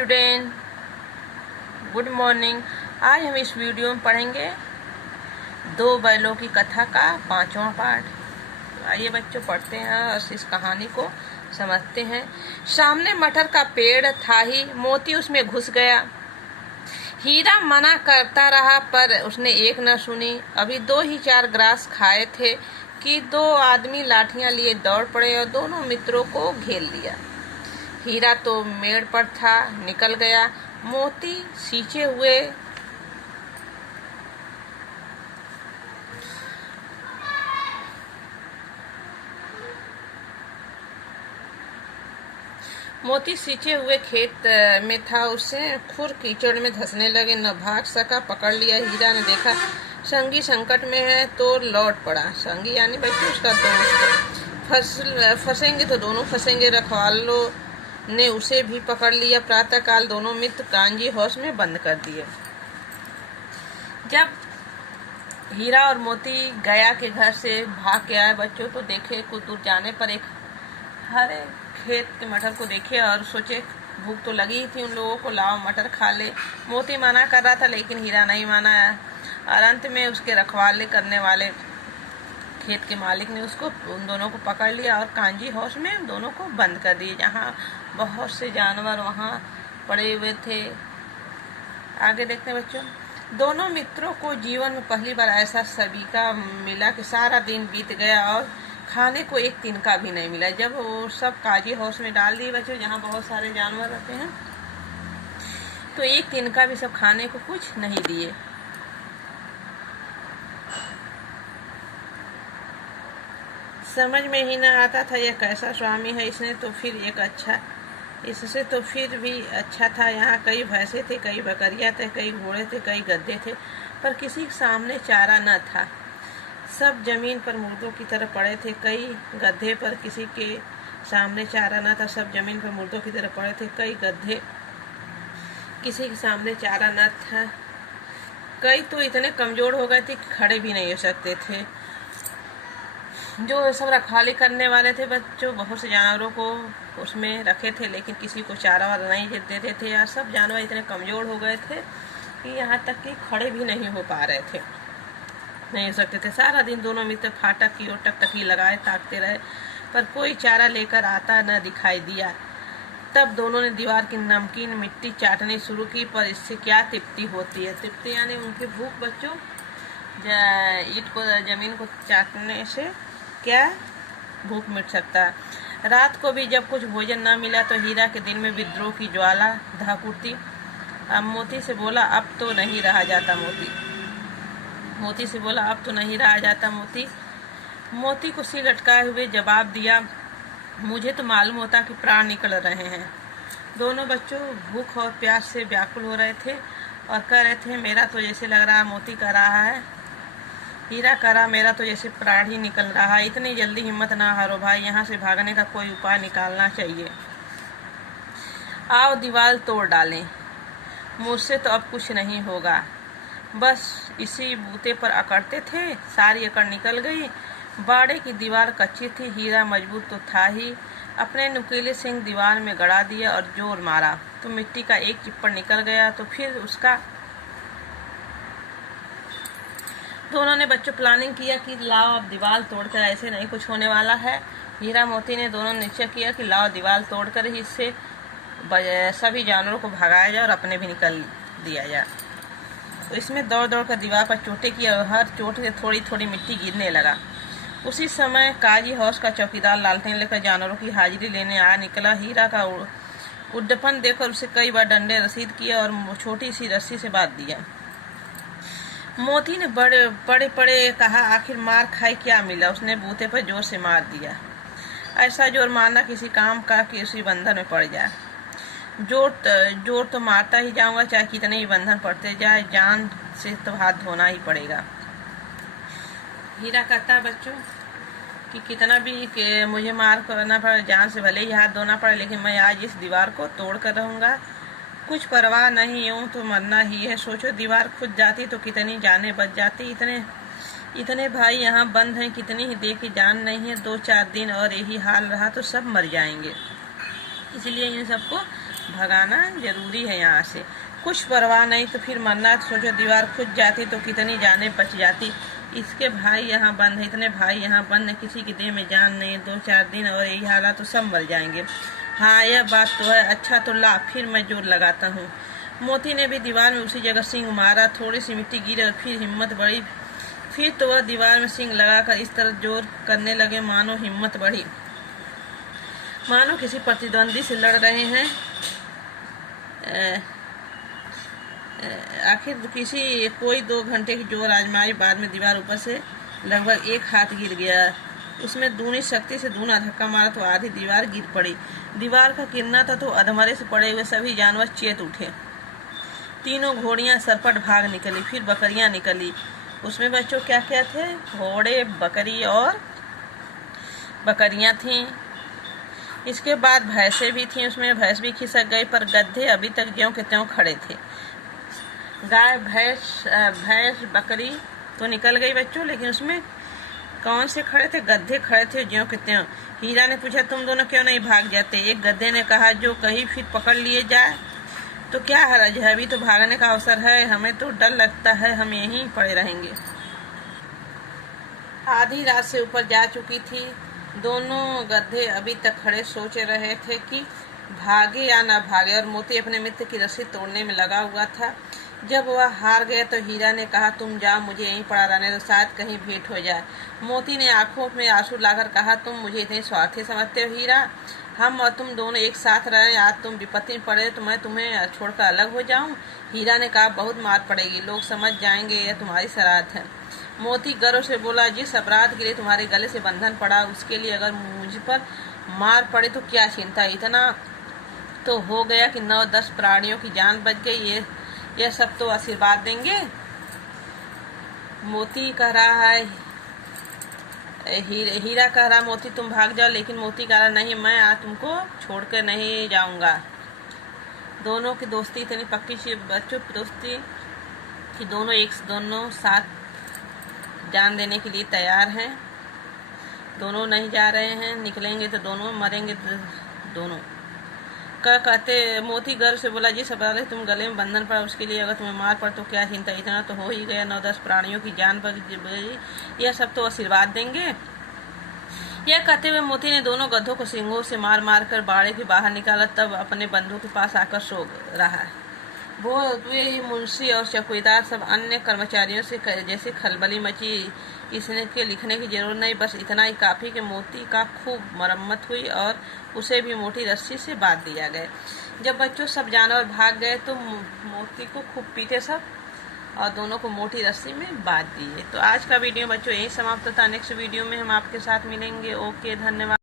Student, good morning. आज हम इस वीडियो में पढ़ेंगे दो बैलों की कथा का 5वां पार्ट। आइए बच्चों पढ़ते हैं और इस कहानी को समझते हैं। सामने मटर का पेड़ था ही मोती उसमें घुस गया। हीरा मना करता रहा पर उसने एक न सुनी। अभी 2 ही 4 ग्रास खाए थे कि 2 आदमी लाठियां लिए दौड़ पड़े और दोनों मित्रों को घेर लिया। हीरा तो मेड़ पर था, निकल गया। मोती सींचे हुए खेत में था। उसे खुर कीचड़ में धंसने लगे, न भाग सका। पकड़ लिया। हीरा ने देखा संगी संकट में है तो लौट पड़ा। संगी यानी बच्चों उसका दोस्त। फंसेंगे तो दोनों फंसेंगे। रखवालों ने उसे भी पकड़ लिया। प्रातःकाल दोनों मित्र कांजी हाउस में बंद कर दिए। जब हीरा और मोती गया के घर से भाग के आए बच्चों तो देखे कुछ दूर जाने पर एक हरे खेत के मटर को देखे और सोचे भूख तो लगी ही थी उन लोगों को, लाओ मटर खा ले। मोती मना कर रहा था लेकिन हीरा नहीं माना और अंत में उसके रखवाले करने वाले खेत के मालिक ने उन दोनों को पकड़ लिया और कांजी हाउस में दोनों को बंद कर दिए, जहाँ बहुत से जानवर वहाँ पड़े हुए थे। आगे देखते हैं बच्चों। दोनों मित्रों को जीवन में पहली बार ऐसा सलीका मिला कि सारा दिन बीत गया और खाने को एक तिनका भी नहीं मिला। जब वो सब कांजी हाउस में डाल दिए बच्चों, जहाँ बहुत सारे जानवर रहते हैं, तो एक तिनका भी सब खाने को कुछ नहीं दिए। समझ में ही न आता था यह कैसा स्वामी है। इससे तो फिर भी अच्छा था। यहाँ कई भैंसे थे, कई बकरियाँ थे, कई घोड़े थे, कई गधे थे, पर किसी के सामने चारा न था। सब जमीन पर मुर्दों की तरह पड़े थे। कई गधे पर किसी के सामने चारा न था। सब जमीन पर मुर्दों की तरह पड़े थे। कई गधे किसी के सामने चारा न था। कई तो इतने कमजोर हो गए थे कि खड़े भी नहीं हो सकते थे। जो सब रखवाली करने वाले थे बच्चों, बहुत से जानवरों को उसमें रखे थे लेकिन किसी को चारा वारा नहीं देते थे। यार सब जानवर इतने कमजोर हो गए थे कि यहाँ तक कि खड़े भी नहीं हो पा रहे थे, नहीं हो सकते थे। सारा दिन दोनों मित्र फाटक की ओर टकटकी लगाए ताकते रहे पर कोई चारा लेकर आता न दिखाई दिया। तब दोनों ने दीवार की नमकीन मिट्टी चाटनी शुरू की, पर इससे क्या तृप्ति होती है। तृप्ति यानी उनकी भूख बच्चों। ईंट को जमीन को चाटने से क्या भूख मिट सकता है। रात को भी जब कुछ भोजन न मिला तो हीरा के दिल में विद्रोह की ज्वाला धधक उठी। अब मोती से बोला अब तो नहीं रहा जाता। मोती को सिर लटकाए हुए जवाब दिया, मुझे तो मालूम होता कि प्राण निकल रहे हैं। दोनों बच्चों भूख और प्यास से व्याकुल हो रहे थे और कह रहे थे, मेरा तो जैसे लग रहा है, मोती कह रहा है, हीरा करा, मेरा तो जैसे प्राण ही निकल रहा है। इतनी जल्दी हिम्मत ना हारो भाई, यहाँ से भागने का कोई उपाय निकालना चाहिए। आओ दीवार तोड़ डालें, मुझसे तो अब कुछ नहीं होगा। बस इसी बूते पर अकड़ते थे, सारी अकड़ निकल गई। बाड़े की दीवार कच्ची थी, हीरा मजबूत तो था ही। अपने नुकीले सिंह दीवार में गड़ा दिया और जोर मारा तो मिट्टी का एक चिप्पड़ निकल गया। तो फिर उसका दोनों ने बच्चों प्लानिंग किया कि लाओ अब दीवार तोड़कर, ऐसे नहीं कुछ होने वाला है। हीरा मोती ने दोनों निश्चय किया कि लाओ दीवार तोड़कर ही इससे सभी जानवरों को भगाया जाए और अपने भी निकल दिया जाए। तो इसमें दौड़ दौड़ कर दीवार पर चोटें की और हर चोट से थोड़ी थोड़ी मिट्टी गिरने लगा। उसी समय काजी हाउस का चौकीदार लालटेन लेकर जानवरों की हाजिरी लेने आ निकला। हीरा का उड्डपन देखकर उसे कई बार डंडे रसीद किया और छोटी सी रस्सी से बांध दिया। मोती ने बड़े पड़े कहा, आखिर मार खाई क्या मिला। उसने बूते पर जोर से मार दिया। ऐसा जोर मारना किसी काम का कि उसी बंधन में पड़ जाए। जोर तो मारता ही जाऊंगा, चाहे कितने ही बंधन पड़ते जाए, जान से तो हाथ धोना ही पड़ेगा। हीरा कहता है बच्चों कि कितना भी मुझे मार करना पड़े, जान से भले ही हाथ धोना पड़े, लेकिन मैं आज इस दीवार को तोड़ कर रहूँगा। कुछ परवाह नहीं, यूँ तो मरना ही है। सोचो दीवार खुद जाती तो कितनी जानें बच जाती। इतने भाई यहाँ बंद हैं, कितनी ही देखी जान नहीं है। 2-4 दिन और यही हाल रहा तो सब मर जाएंगे, इसलिए इन सबको भगाना जरूरी है यहाँ से। कुछ परवाह नहीं तो फिर मरना, सोचो दीवार खुद जाती तो कितनी जानें बच जाती। इसके भाई यहाँ बंद है, इतने भाई यहाँ बंद है, किसी की देह में जान नहीं। 2-4 दिन और यही हालात तो सब मर जाएंगे। हाँ यह बात तो है। अच्छा तो ला फिर मैं जोर लगाता हूँ। मोती ने भी दीवार में उसी जगह सिंग मारा। थोड़ी सी मिट्टी गिरी और फिर हिम्मत बढ़ी। फिर तो वह दीवार में सिंग लगाकर इस तरह जोर करने लगे मानो हिम्मत बढ़ी, मानो किसी प्रतिद्वंदी से लड़ रहे हैं। आखिर कोई 2 घंटे की जोर आजमाई, बाद में दीवार ऊपर से लगभग 1 हाथ गिर गया। उसमें दूनी शक्ति से दूना धक्का मारा तो आधी दीवार गिर पड़ी। दीवार का गिरना था तो अधमरे से पड़े हुए सभी जानवर चेत उठे। तीनों घोड़ियां सरपट भाग निकली। फिर बकरियां निकली। उसमें बच्चों क्या क्या थे? घोड़े, बकरी और बकरियां थीं। इसके बाद भैंसें भी थीं। उसमें भैंस भी खिसक गई, पर गधे अभी तक ज्यों के त्यों खड़े थे। गाय, भैंस, बकरी तो निकल गई बच्चों, लेकिन उसमें कौन से खड़े थे? गधे खड़े थे ज्यों के त्यों। हीरा ने पूछा, तुम दोनों क्यों नहीं भाग जाते? एक गधे ने कहा, जो कहीं फिर पकड़ लिए जाए तो क्या हर्ज है, अभी तो भागने का अवसर है, हमें तो डर लगता है, हम यहीं पड़े रहेंगे। आधी रात से ऊपर जा चुकी थी। दोनों गधे अभी तक खड़े सोच रहे थे कि भागे या ना भागे, और मोती अपने मित्र की रस्सी तोड़ने में लगा हुआ था। जब वह हार गया तो हीरा ने कहा, तुम जाओ, मुझे यहीं पड़ा रहने दो, शायद कहीं भेंट हो जाए। मोती ने आंखों में आंसू लाकर कहा, तुम मुझे इतनी स्वार्थी समझते हो हीरा? हम और तुम दोनों एक साथ रहे, आज तुम विपत्ति में पड़े तो मैं तुम्हें छोड़कर अलग हो जाऊं? हीरा ने कहा, बहुत मार पड़ेगी, लोग समझ जाएंगे यह तुम्हारी शरारत है। मोती गर्व से बोला, जिस अपराध के लिए तुम्हारे गले से बंधन पड़ा, उसके लिए अगर मुझ पर मार पड़े तो क्या चिंता, इतना तो हो गया कि 9-10 प्राणियों की जान बच गई, यह सब तो आशीर्वाद देंगे। मोती कह रहा है, हीरा कह रहा, मोती तुम भाग जाओ, लेकिन मोती कह रहा, नहीं, मैं आज तुमको छोड़ कर नहीं जाऊंगा। दोनों की दोस्ती इतनी पक्की सी बच्चों दोस्ती कि दोनों साथ जान देने के लिए तैयार हैं। दोनों नहीं जा रहे हैं, निकलेंगे तो दोनों, मरेंगे तो दोनों। कहते मोती गर्व से बोला, जिस अपराध तुम गले में बंधन पड़ा, उसके लिए अगर तुम्हें मार पड़ तो क्या चिंता, इतना तो हो ही गया, 9-10 प्राणियों की जान बच गई, यह सब तो आशीर्वाद देंगे। यह कहते हुए मोती ने दोनों गधों को सींगों से मार मार कर बाड़े के बाहर निकाला, तब अपने बंधु के पास आकर सो रहा। वो मुंशी और चौकीदार सब अन्य कर्मचारियों से जैसे खलबली मची। इसने के लिखने की जरूरत नहीं, बस इतना ही काफ़ी कि मोती का खूब मरम्मत हुई और उसे भी मोटी रस्सी से बांध दिया गया। जब बच्चों सब जानवर भाग गए तो मोती को खूब पीटे सब और दोनों को मोटी रस्सी में बांध दिए। तो आज का वीडियो बच्चों यही समाप्त होता है। नेक्स्ट वीडियो में हम आपके साथ मिलेंगे। ओके, धन्यवाद।